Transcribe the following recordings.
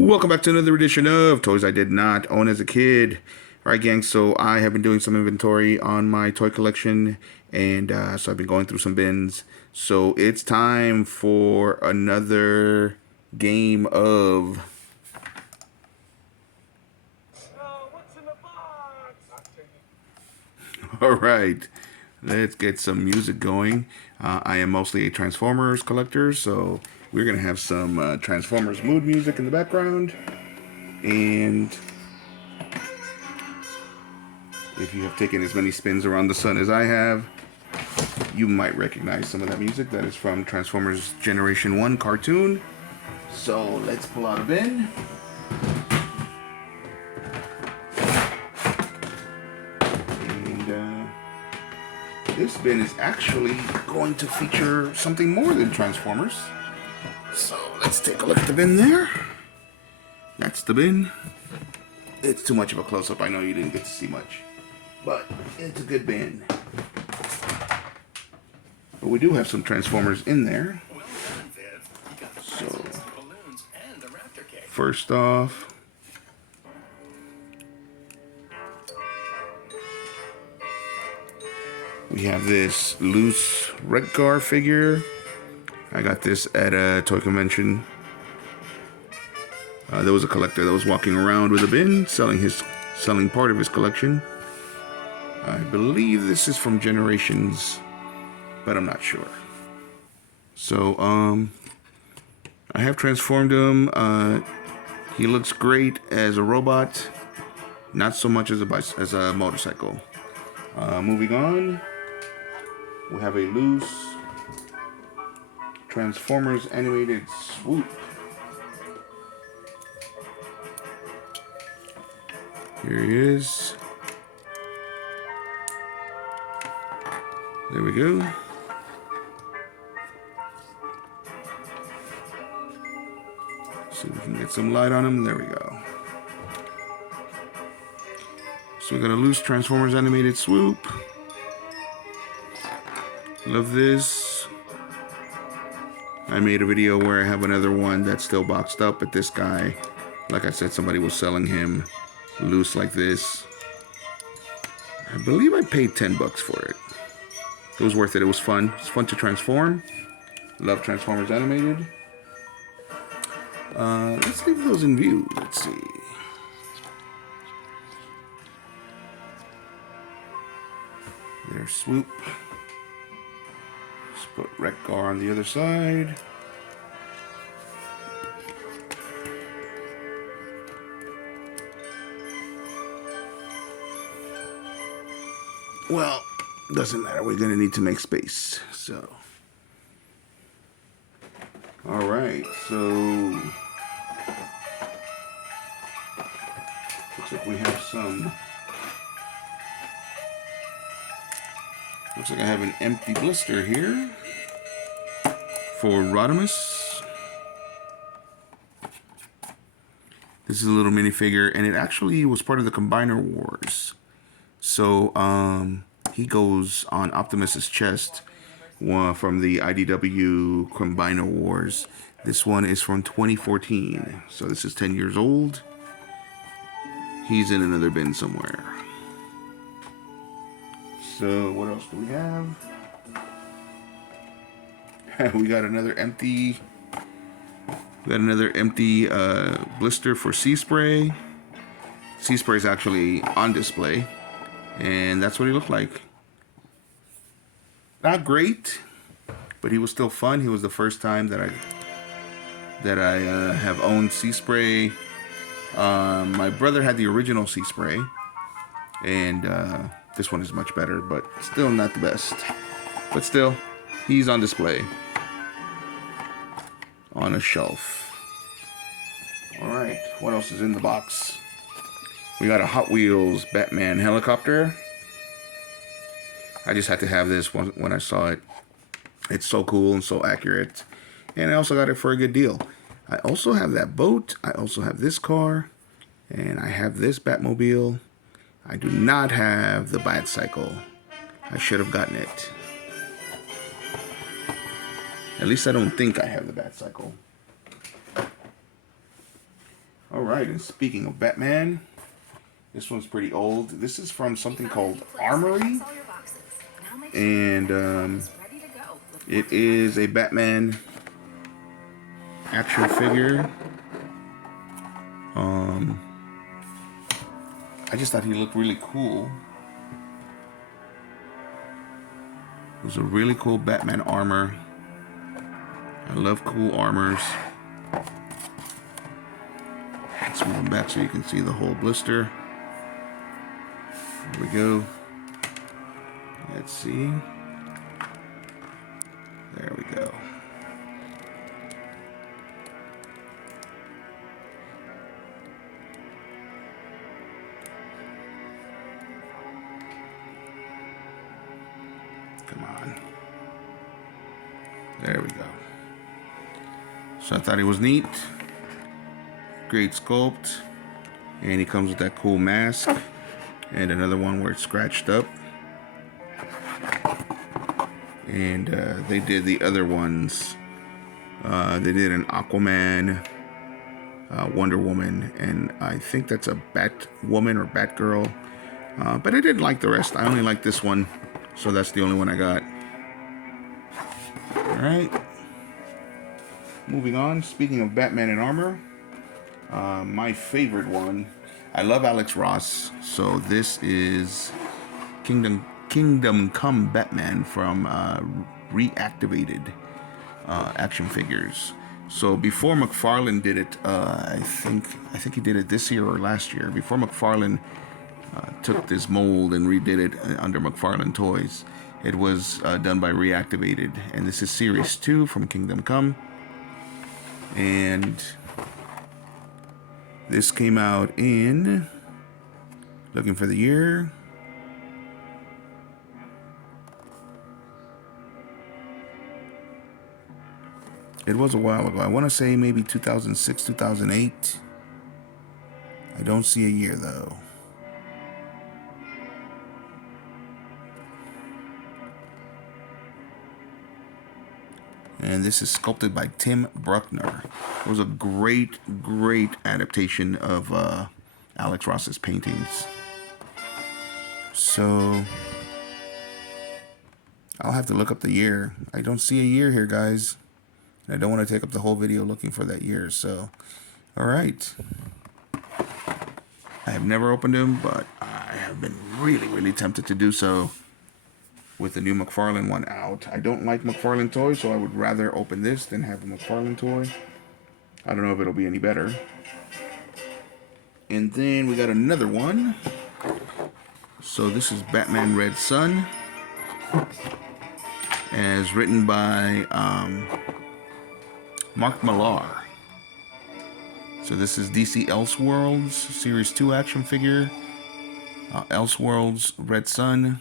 Welcome back to another edition of Toys I Did Not Own as a Kid. All right, gang, so I have been doing some inventory on my toy collection, and so I've been going through some bins. So it's time for another game of... What's in the box? All right, let's get some music going. I am mostly a Transformers collector, so we're going to have some Transformers mood music in the background. And if you have taken as many spins around the sun as I have, you might recognize some of that music. That is from Transformers Generation 1 cartoon. So let's pull out a bin. And this bin is actually going to feature something more than Transformers. So let's take a look at the bin there. That's the bin. It's too much of a close-up. I know you didn't get to see much, but it's a good bin. But we do have some Transformers in there. So first off, we have this loose Redgar figure. I got this at a toy convention. There was a collector that was walking around with a bin, selling part of his collection. I believe this is from Generations, but I'm not sure. So, I have transformed him. He looks great as a robot, not so much as a motorcycle. Moving on, we have a loose Transformers animated swoop. Here he is. There we go. See if we can get some light on him. There we go. So we got a loose Transformers animated swoop. Love this. I made a video where I have another one that's still boxed up, but this guy, like I said, somebody was selling him loose like this. I believe I paid $10 for it. It was worth it. It was fun. It's fun to transform. Love Transformers animated. Let's leave those in view. Let's see. There's Swoop. Let's put Redgar on the other side. Well, doesn't matter. We're going to need to make space. So, all right. So, looks like we have some. Looks like I have an empty blister here for Rodimus. This is a little minifigure, and it actually was part of the Combiner Wars. So, he goes on Optimus's chest from the IDW Combiner Wars. This one is from 2014, so this is 10 years old. He's in another bin somewhere. So, what else do we have? We got another empty. We got another empty blister for Sea Spray. Sea Spray is actually on display. And that's what he looked like. Not great, but he was still fun. He was the first time that I have owned Sea Spray. My brother had the original Sea Spray, and this one is much better, but still not the best. But still, he's on display on a shelf. All right, what else is in the box? We got a Hot Wheels Batman helicopter. I just had to have this when I saw it. It's so cool and so accurate. And I also got it for a good deal. I also have that boat. I also have this car. And I have this Batmobile. I do not have the Batcycle. I should have gotten it. At least I don't think I have the Batcycle. All right, and speaking of Batman, this one's pretty old. This is from something called Armory, and it is a Batman action figure. I just thought he looked really cool. It was a really cool Batman armor. I love cool armors. Let's move them back so you can see the whole blister. Here we go. Let's see. There we go. Come on. There we go. So I thought he was neat. Great sculpt. And he comes with that cool mask. And another one where it's scratched up. And they did the other ones. They did an Aquaman, Wonder Woman, and I think that's a Batwoman or Batgirl. But I didn't like the rest. I only like this one. So that's the only one I got. Alright. Moving on. Speaking of Batman in armor. My favorite one. I love Alex Ross. So this is Kingdom Come Batman from Reactivated action figures. So before McFarlane did it, I think he did it this year or last year. Before McFarlane took this mold and redid it under McFarlane Toys, it was done by Reactivated, and this is Series 2 from Kingdom Come. And this came out in, looking for the year, it was a while ago. I want to say maybe 2006, 2008. I don't see a year though. And this is sculpted by Tim Bruckner. It was a great adaptation of Alex Ross's paintings. So I'll have to look up the year. I don't see a year here, guys. I don't want to take up the whole video looking for that year. So, all right. I have never opened them, but I have been really tempted to do so with the new McFarlane one out. I don't like McFarlane toys, so I would rather open this than have a McFarlane toy. I don't know if it'll be any better. And then we got another one. So this is Batman Red Sun, as written by Mark Millar. So this is DC Elseworlds Series 2 action figure. Elseworlds Red Sun.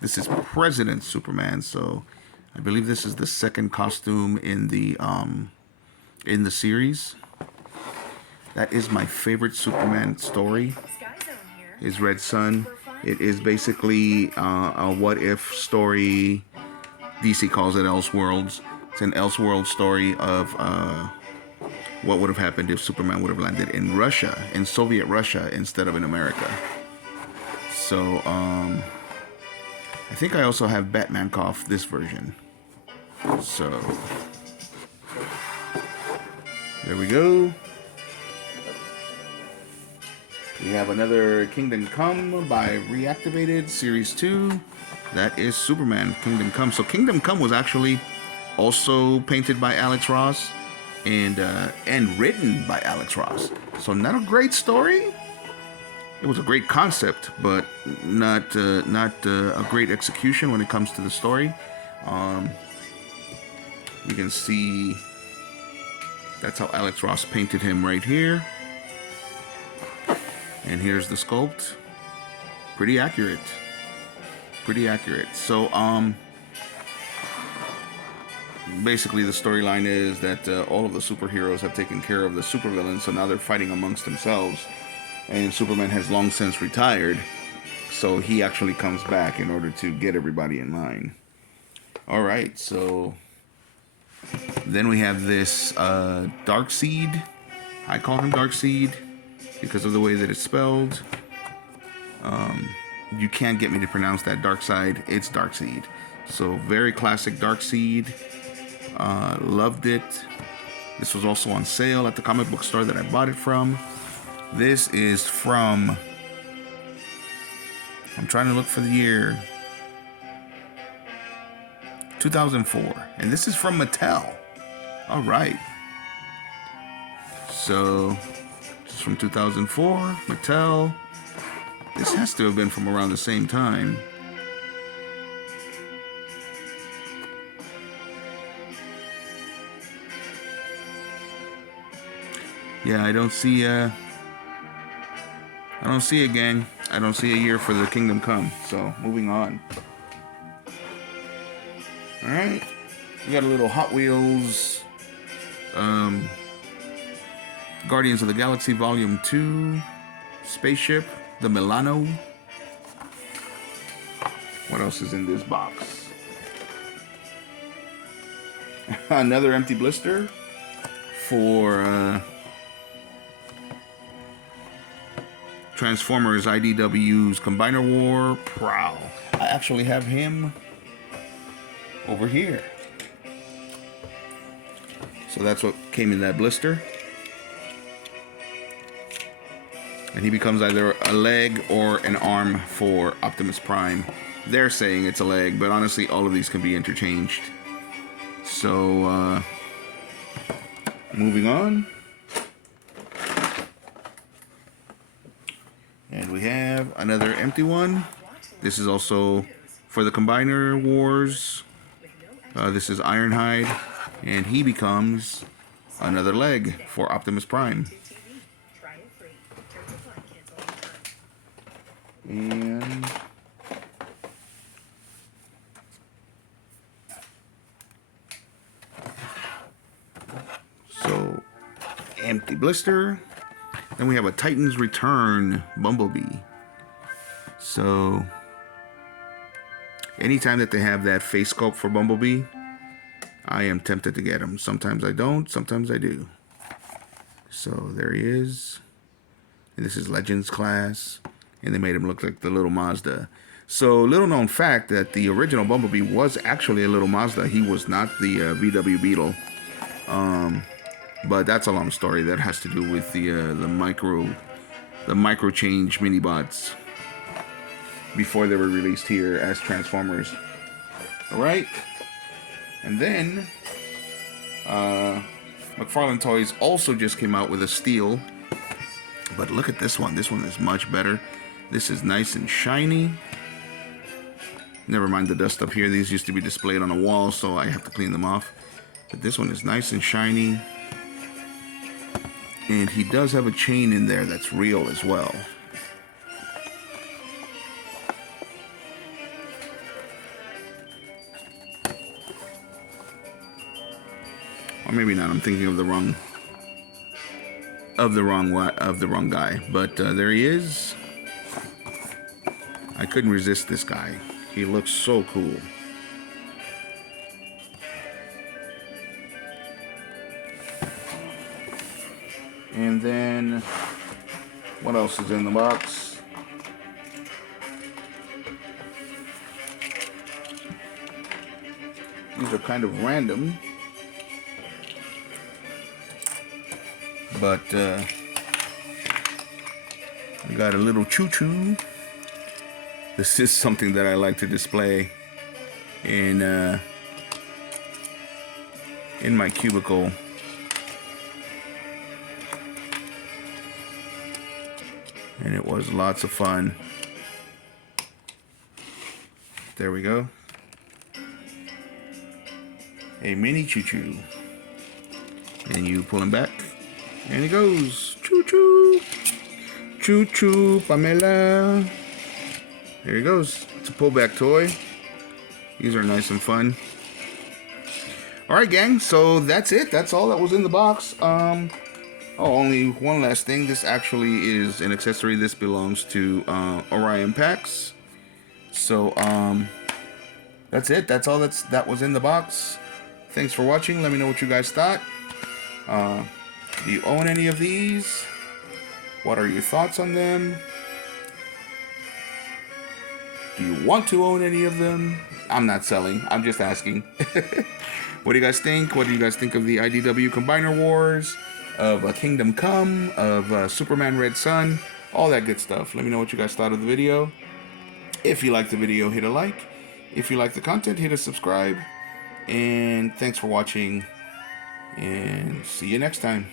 This is President Superman, so I believe this is the second costume in the series. That is my favorite Superman story, is Red Sun. It is basically a what-if story. DC calls it Elseworlds. It's an Elseworld story of what would have happened if Superman would have landed in Russia, in Soviet Russia, instead of in America. So, I think I also have Batman Cough, this version. So, there we go. We have another Kingdom Come by Reactivated, Series 2. That is Superman Kingdom Come. So Kingdom Come was actually also painted by Alex Ross and written by Alex Ross. So not a great story. It was a great concept, but not a great execution when it comes to the story. You can see that's how Alex Ross painted him right here. And here's the sculpt. Pretty accurate. So, basically the storyline is that all of the superheroes have taken care of the supervillains, so now they're fighting amongst themselves. And Superman has long since retired, so he actually comes back in order to get everybody in line. Alright, so then we have this Darkseid. I call him Darkseid. because of the way that it's spelled. You can't get me to pronounce that. Darkseid. It's Darkseid. So very classic Darkseid. Loved it. This was also on sale at the comic book store that I bought it from. This is from, I'm trying to look for the year, 2004. And this is from Mattel. All right. So, this is from 2004, Mattel. This has to have been from around the same time. Yeah, I don't see a gang. I don't see a year for the Kingdom Come. So, moving on. All right. We got a little Hot Wheels Guardians of the Galaxy Volume 2 spaceship, the Milano. What else is in this box? Another empty blister for Transformers IDW's Combiner War Prowl. I actually have him over here. So that's what came in that blister. And he becomes either a leg or an arm for Optimus Prime. They're saying it's a leg, but honestly, all of these can be interchanged. So, moving on. And we have another empty one. This is also for the Combiner Wars. This is Ironhide, and he becomes another leg for Optimus Prime. And so, empty blister. Then we have a Titans Return Bumblebee. So, anytime that they have that face sculpt for Bumblebee, I am tempted to get him. Sometimes I don't, sometimes I do. So, there he is. And this is Legends class. And they made him look like the little Mazda. So, little known fact that the original Bumblebee was actually a little Mazda. He was not the VW Beetle. But that's a long story that has to do with the micro change mini bots before they were released here as Transformers. All right, and then McFarlane Toys also just came out with a steel. But look at this one. This one is much better. This is nice and shiny. Never mind the dust up here. These used to be displayed on a wall, so I have to clean them off. But this one is nice and shiny. And he does have a chain in there that's real as well. Or maybe not. I'm thinking of the wrong guy. But there he is. I couldn't resist this guy. He looks so cool. And then, what else is in the box? These are kind of random. But, we got a little Choo. This is something that I like to display in my cubicle. And it was lots of fun. There we go. A mini Choo. And you pull him back. And he goes. Choo. Choo, Pamela. There he goes. It's a pullback toy. These are nice and fun. Alright, gang. So that's it. That's all that was in the box. Only one last thing. This actually is an accessory. This belongs to Orion Packs. So that's it. That's all that was in the box. Thanks for watching. Let me know what you guys thought. Do you own any of these? What are your thoughts on them? Do you want to own any of them? I'm not selling. I'm just asking. What do you guys think? What do you guys think of the IDW Combiner Wars? Of Kingdom Come? Of Superman Red Sun? All that good stuff. Let me know what you guys thought of the video. If you liked the video, hit a like. If you like the content, hit a subscribe. And thanks for watching. And see you next time.